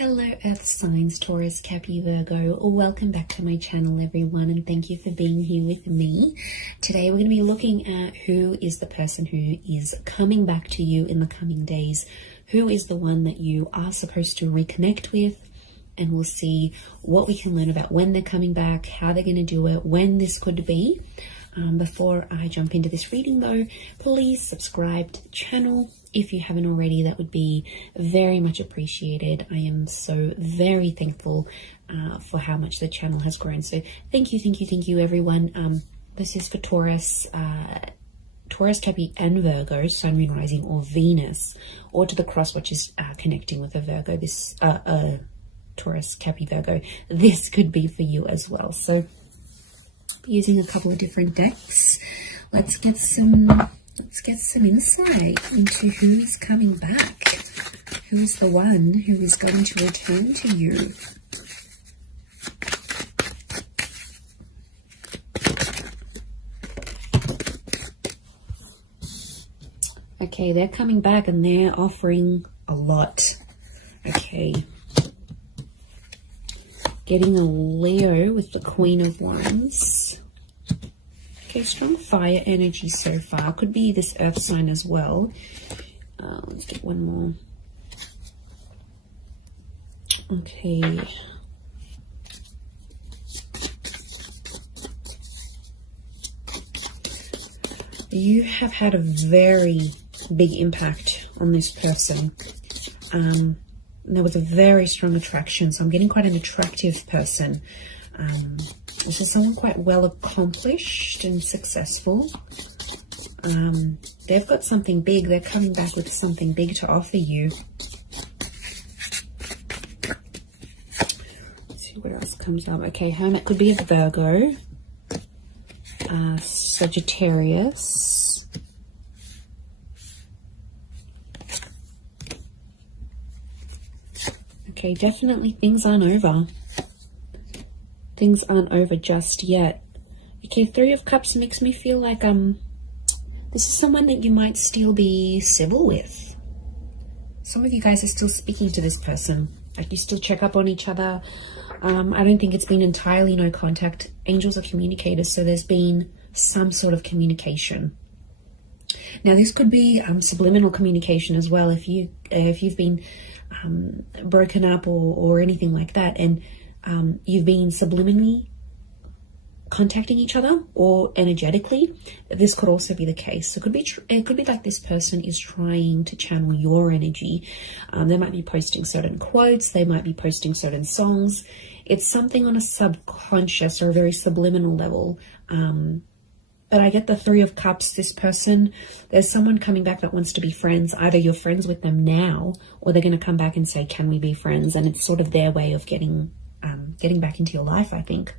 Hello Earth signs, Taurus, Cappy, Virgo. Welcome back to my channel everyone, and thank you for being here with me. Today we're going to be looking at who is the person who is coming back to you in the coming days. Who is the one that you are supposed to reconnect with, and we'll see what we can learn about when they're coming back, how they're going to do it, when this could be. Before I jump into this reading though, please subscribe to the channel. If you haven't already, that would be very much appreciated. I am so very thankful for how much the channel has grown. So thank you everyone. This is for Taurus, Cappy and Virgo, Sun, Moon, Rising or Venus, or to the cross which is connecting with a Virgo. This Taurus, Cappy, Virgo, this could be for you as well. So using a couple of different decks, let's get some insight into who's coming back. Who is the one who is going to return to you? Okay, they're coming back and they're offering a lot. Okay. Getting a Leo with the Queen of Wands. Okay, strong fire energy so far. Could be this earth sign as well. Let's get one more. Okay. You have had a very big impact on this person. There was a very strong attraction, so I'm getting quite an attractive person. This is someone quite well accomplished and successful. They've got something big. They're coming back with something big to offer you. Let's see what else comes up. Okay, Hermit could be a Virgo, Sagittarius, okay, definitely things aren't over. Things aren't over just yet. Okay, Three of Cups makes me feel like this is someone that you might still be civil with. Some of you guys are still speaking to this person. Like, you still check up on each other. I don't think it's been entirely no contact. Angels are communicators, so there's been some sort of communication. Now, this could be subliminal communication as well. If you've been broken up or anything like that, and you've been subliminally contacting each other or energetically, this could also be the case. So it could be like this person is trying to channel your energy. They might be posting certain quotes, they might be posting certain songs. It's something on a subconscious or a very subliminal level. But I get the Three of Cups. This person, there's someone coming back that wants to be friends. Either you're friends with them now, or they're going to come back and say, can we be friends? And it's sort of their way of getting back into your life, I think.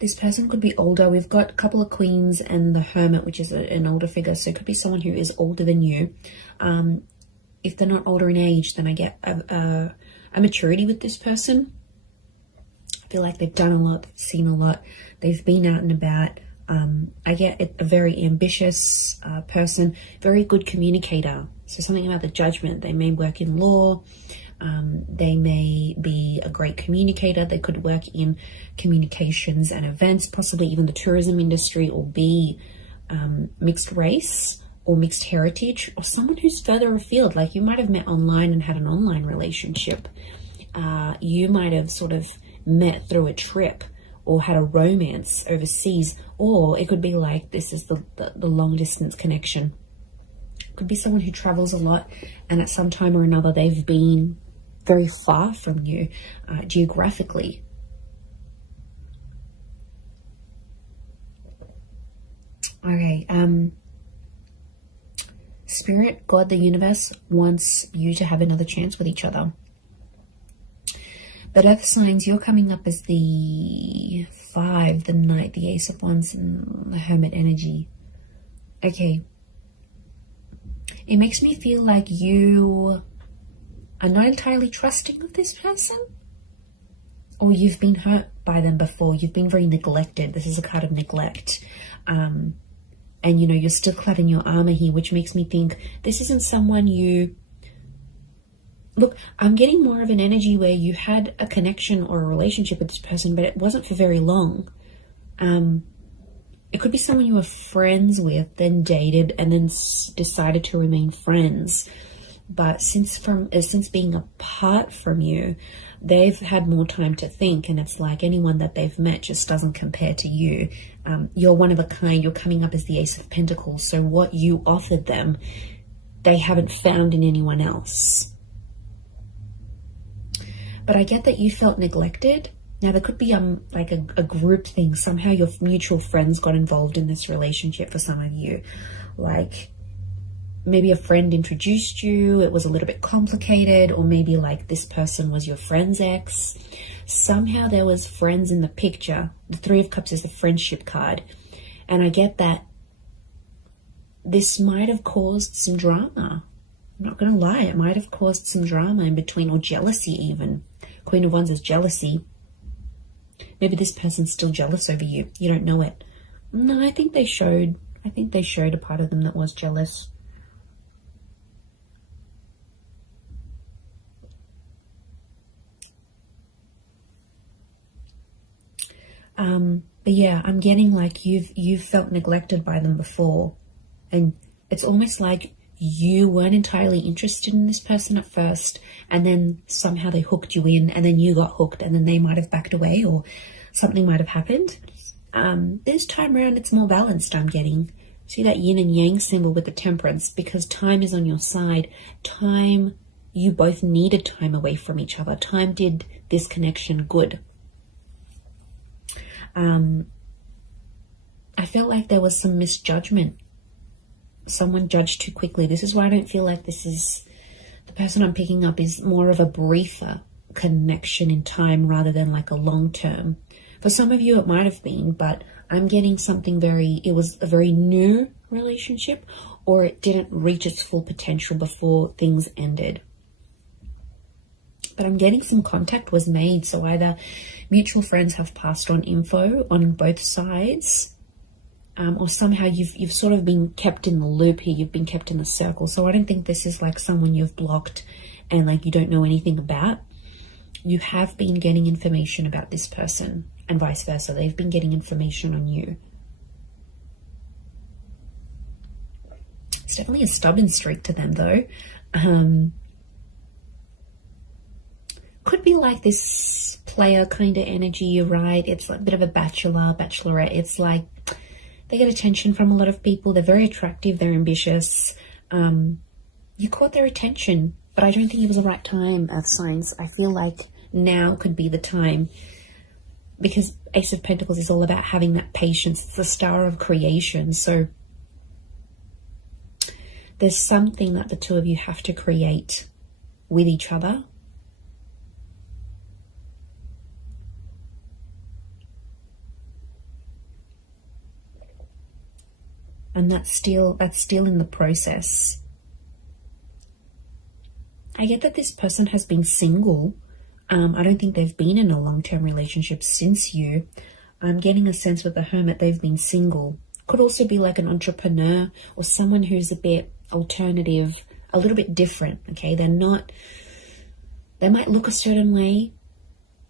This person could be older. We've got a couple of Queens and the Hermit, which is an older figure. So it could be someone who is older than you. If they're not older in age, then I get a maturity with this person. I feel like they've done a lot, they've seen a lot, they've been out and about. I get a very ambitious person, very good communicator. So something about the judgment. They may work in law. They may be a great communicator. They could work in communications and events, possibly even the tourism industry, or be mixed race or mixed heritage, or someone who's further afield. Like, you might have met online and had an online relationship. You might have sort of met through a trip or had a romance overseas, or it could be like this is the long distance connection. It could be someone who travels a lot, and at some time or another they've been very far from you geographically. Okay, Spirit, God, the universe wants you to have another chance with each other. But Earth signs, you're coming up as the 5, the Knight, the Ace of Wands, and the Hermit energy. Okay. It makes me feel like you are not entirely trusting of this person, or you've been hurt by them before. You've been very neglected. This is a card of neglect. And, you know, you're still clad in your armor here, which makes me think this isn't someone you Look, I'm getting more of an energy where you had a connection or a relationship with this person, but it wasn't for very long. It could be someone you were friends with, then dated, and then decided to remain friends. But since being apart from you, they've had more time to think, and it's like anyone that they've met just doesn't compare to you. You're one of a kind. You're coming up as the Ace of Pentacles. So what you offered them, they haven't found in anyone else. But I get that you felt neglected. Now, there could be like a group thing. Somehow your mutual friends got involved in this relationship for some of you. Like, maybe a friend introduced you, it was a little bit complicated, or maybe like this person was your friend's ex. Somehow there was friends in the picture. The Three of Cups is the friendship card. And I get that this might have caused some drama. I'm not going to lie, it might have caused some drama in between, or jealousy even. Queen of Wands is jealousy. Maybe this person's still jealous over you. You don't know it. No, I think they showed a part of them that was jealous. But yeah, I'm getting like you've felt neglected by them before, and it's almost like you weren't entirely interested in this person at first, and then somehow they hooked you in, and then you got hooked, and then they might have backed away, or something might have happened. This time around, it's more balanced, I'm getting. See that yin and yang symbol with the Temperance, because time is on your side. Time, you both needed time away from each other. Time did this connection good. I felt like there was some misjudgment. Someone judged too quickly. This is why I don't feel like this is, the person I'm picking up is more of a briefer connection in time rather than like a long term. For some of you it might have been, but I'm getting something it was a very new relationship, or it didn't reach its full potential before things ended. But I'm getting some contact was made, so either mutual friends have passed on info on both sides, or somehow you've sort of been kept in the loop here, you've been kept in the circle. So I don't think this is like someone you've blocked and like you don't know anything about. You have been getting information about this person, and vice versa. They've been getting information on you. It's definitely a stubborn streak to them though. Could be like this player kind of energy, right? It's like a bit of a bachelorette. It's like they get attention from a lot of people. They're very attractive. They're ambitious. You caught their attention, but I don't think it was the right time, Earth signs. I feel like now could be the time, because Ace of Pentacles is all about having that patience. It's the star of creation. So there's something that the two of you have to create with each other. And that's still in the process. I get that this person has been single. I don't think they've been in a long-term relationship since you. I'm getting a sense with the Hermit they've been single. Could also be like an entrepreneur or someone who's a bit alternative, a little bit different, okay? They might look a certain way,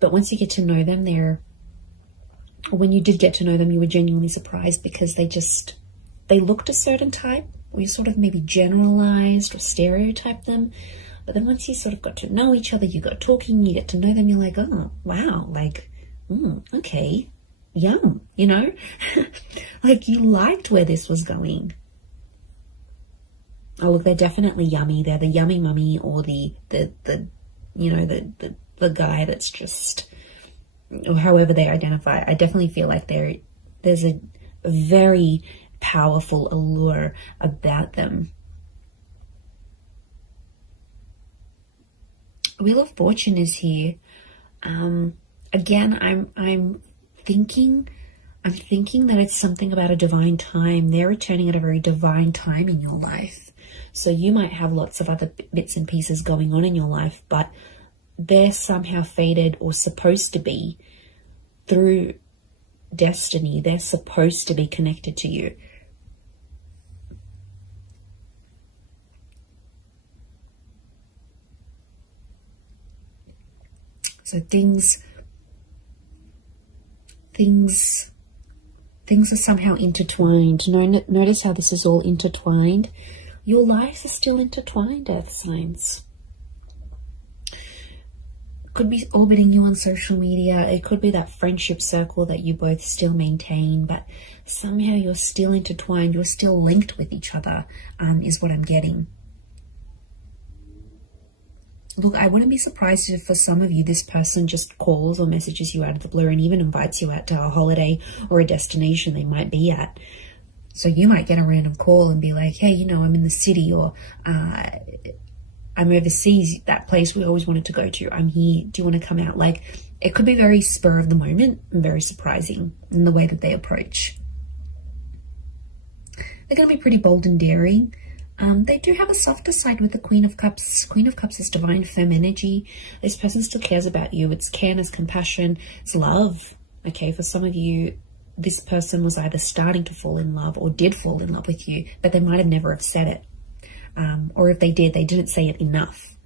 but once you get to know them, when you did get to know them, you were genuinely surprised because they looked a certain type, or you sort of maybe generalized or stereotyped them. But then once you sort of got to know each other, you got talking, you get to know them, you're like, oh, wow, like, okay, yum, you know? Like you liked where this was going. Oh, look, they're definitely yummy. They're the yummy mummy, or the guy that's just, or however they identify. I definitely feel like there's a very powerful allure about them. Wheel of Fortune is here. Again, I'm thinking that it's something about a divine time. They're returning at a very divine time in your life. So you might have lots of other bits and pieces going on in your life, but they're somehow fated or supposed to be through destiny. They're supposed to be connected to you. So things are somehow intertwined. Notice how this is all intertwined. Your lives are still intertwined, Earth signs. Could be orbiting you on social media. It could be that friendship circle that you both still maintain, but somehow you're still intertwined. You're still linked with each other, is what I'm getting. Look, I wouldn't be surprised if for some of you this person just calls or messages you out of the blue and even invites you out to a holiday or a destination they might be at. So you might get a random call and be like, hey, you know, I'm in the city, or I'm overseas, that place we always wanted to go to. I'm here. Do you want to come out? Like, it could be very spur of the moment and very surprising in the way that they approach. They're going to be pretty bold and daring. They do have a softer side with the Queen of Cups. Queen of Cups is divine femme energy. This person still cares about you. It's care, it's compassion, it's love. Okay, for some of you, this person was either starting to fall in love or did fall in love with you, but they might have never have said it. Or if they did, they didn't say it enough.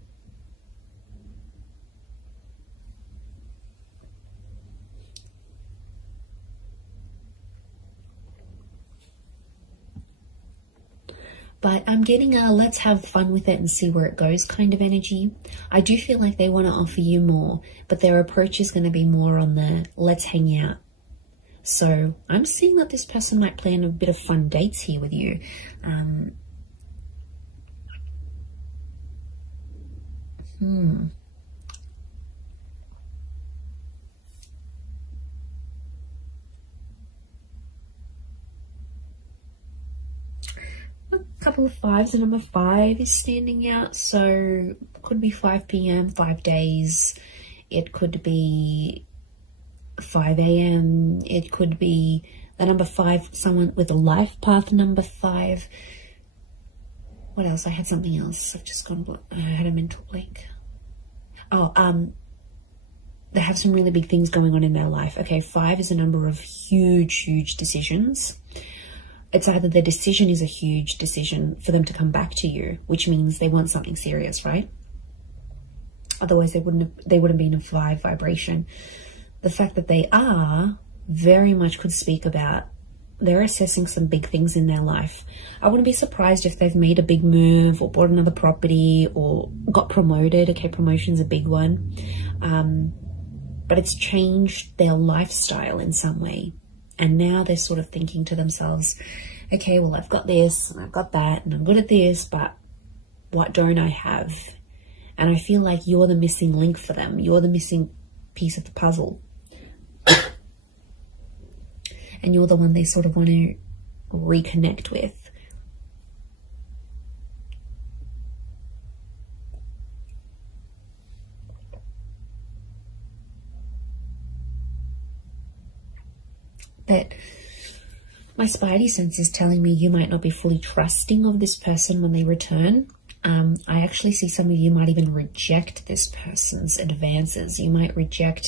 But I'm getting a let's have fun with it and see where it goes kind of energy. I do feel like they want to offer you more, but their approach is going to be more on the let's hang out. So I'm seeing that this person might plan a bit of fun dates here with you. A couple of fives, and number 5 is standing out. So could be 5 p.m, 5 days. It could be 5 a.m. It could be the number 5, someone with a life path number 5. What else? I had something else. I've just gone, I had a mental blank. Oh, they have some really big things going on in their life. Okay, 5 is a number of huge decisions. It's either the decision is a huge decision for them to come back to you, which means they want something serious, right? Otherwise they wouldn't be in a 5 vibration. The fact that they are very much could speak about they're assessing some big things in their life. I wouldn't be surprised if they've made a big move or bought another property or got promoted. Okay, promotion's a big one. But it's changed their lifestyle in some way. And now they're sort of thinking to themselves, okay, well, I've got this and I've got that and I'm good at this, but what don't I have? And I feel like you're the missing link for them. You're the missing piece of the puzzle. And you're the one they sort of want to reconnect with. But my spidey sense is telling me you might not be fully trusting of this person when they return. I actually see some of you might even reject this person's advances. You might reject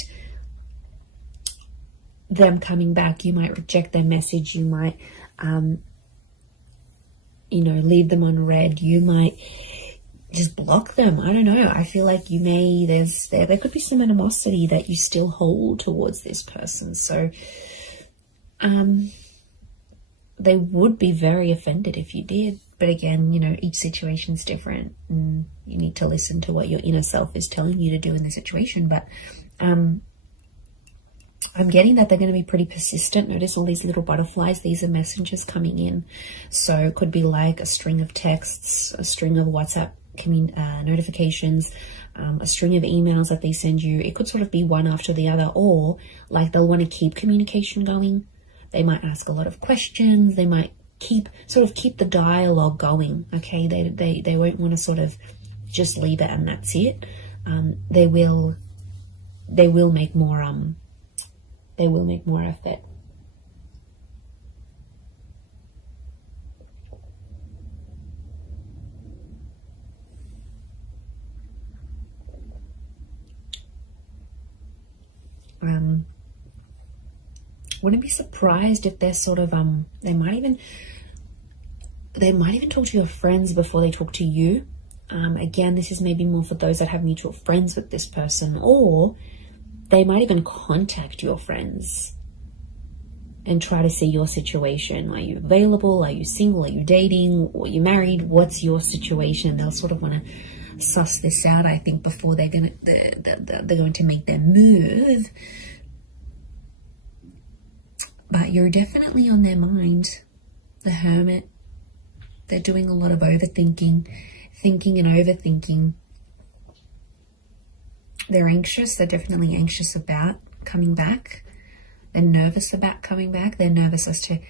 them coming back. You might reject their message. You might, leave them on red. You might just block them. I don't know. I feel like you may, there could be some animosity that you still hold towards this person. So, they would be very offended if you did. But again, each situation's different and you need to listen to what your inner self is telling you to do in the situation. But, I'm getting that they're going to be pretty persistent. Notice all these little butterflies. These are messengers coming in. So it could be like a string of texts, a string of WhatsApp notifications, a string of emails that they send you. It could sort of be one after the other, or like they'll want to keep communication going. They might ask a lot of questions. They might keep the dialogue going. Okay, they won't want to sort of just leave it and that's it. They will make more effort. Wouldn't be surprised if they're sort of they might even talk to your friends before they talk to you. Again, this is maybe more for those that have mutual friends with this person, or They might even contact your friends and try to see your situation. Are you available? Are you single? Are you dating? Or are you married? What's your situation? They'll sort of want to suss this out, I think, before they're going to make their move. But you're definitely on their mind. The Hermit. They're doing a lot of overthinking, thinking and overthinking. They're anxious. They're definitely anxious about coming back. They're nervous about coming back. They're nervous as to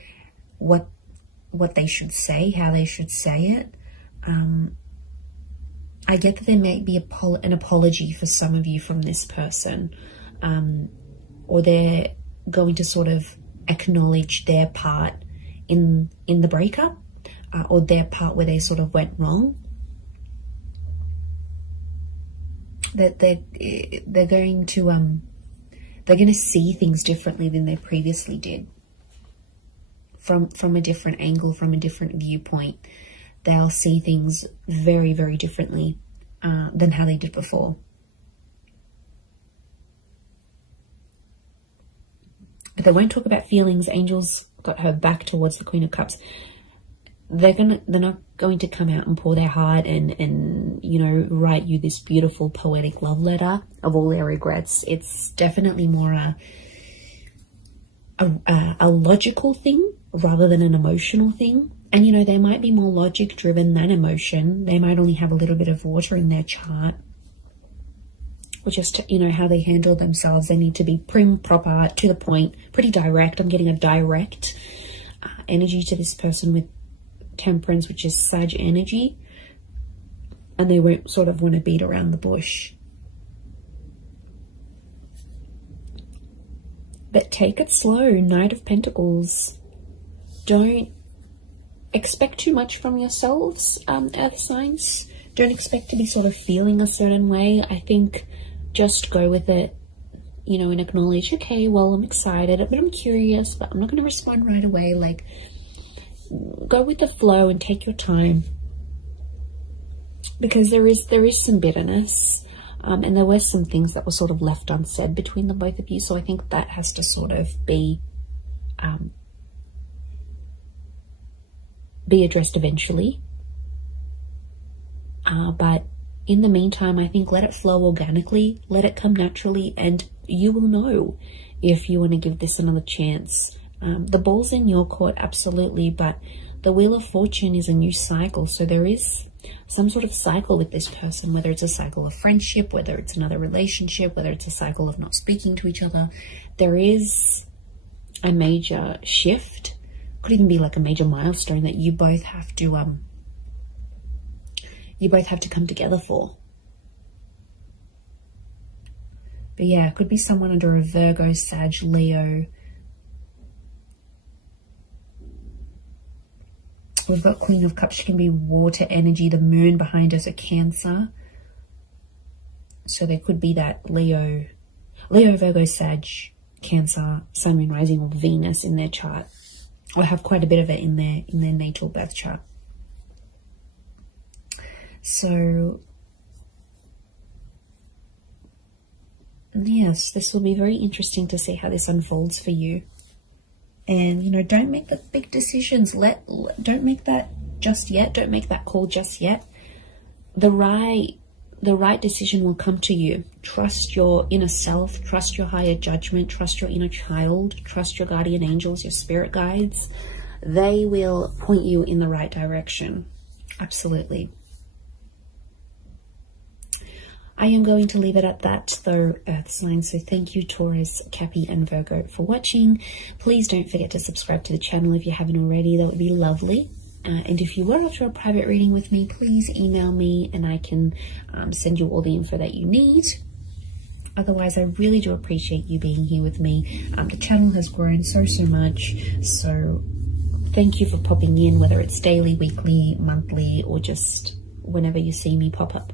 what they should say, how they should say it. I get that there may be an apology for some of you from this person, or they're going to sort of acknowledge their part in the breakup, or their part where they sort of went wrong. That they're going to see things differently than they previously did. From a different angle, from a different viewpoint. They'll see things very, very differently than how they did before. But they won't talk about feelings. Angels got her back towards the Queen of Cups. They're not going to come out and pour their heart and you know, write you this beautiful poetic love letter of all their regrets. It's definitely more a logical thing rather than an emotional thing. And, you know, they might be more logic driven than emotion. They might only have a little bit of water in their chart. Or just, you know, how they handle themselves. They need to be prim, proper, to the point, pretty direct. I'm getting a direct energy to this person with Temperance, which is Sag energy. And they won't sort of want to beat around the bush. But take it slow. Knight of Pentacles. Don't expect too much from yourselves, earth signs. Don't expect to be sort of feeling a certain way. I think just go with it, you know, and acknowledge, okay, well, I'm excited, but I'm curious, but I'm not going to respond right away. Like, go with the flow and take your time, because there is some bitterness, and there were some things that were sort of left unsaid between the both of you. So I think that has to sort of be addressed eventually. But in the meantime, I think let it flow organically, let it come naturally, and you will know if you want to give this another chance. The ball's in your court, absolutely, but the Wheel of Fortune is a new cycle. So there is some sort of cycle with this person, whether it's a cycle of friendship, whether it's another relationship, whether it's a cycle of not speaking to each other. There is a major shift. Could even be like a major milestone that you both have to come together for. But yeah, it could be someone under a Virgo, Sag, Leo. We've got Queen of Cups. She can be water energy. The moon behind us, a Cancer. So there could be that Leo, Virgo, Sag, Cancer, Sun, Moon, Rising, or Venus in their chart. Or have quite a bit of it in their natal birth chart. So yes, this will be very interesting to see how this unfolds for you. And, you know, don't make the big decisions. Don't make that just yet. Don't make that call just yet. The right decision will come to you. Trust your inner self. Trust your higher judgment. Trust your inner child. Trust your guardian angels, your spirit guides. They will point you in the right direction. Absolutely. I am going to leave it at that, though, Earth signs. So thank you, Taurus, Cappy, and Virgo, for watching. Please don't forget to subscribe to the channel if you haven't already. That would be lovely. And if you were after a private reading with me, please email me and I can send you all the info that you need. Otherwise, I really do appreciate you being here with me. The channel has grown so much. So thank you for popping in, whether it's daily, weekly, monthly, or just whenever you see me pop up.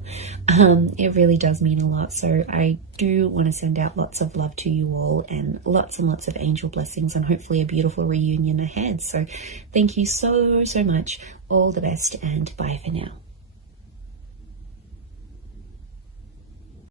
It really does mean a lot. So I do want to send out lots of love to you all and lots of angel blessings, and hopefully a beautiful reunion ahead. So thank you so much. All the best, and bye for now.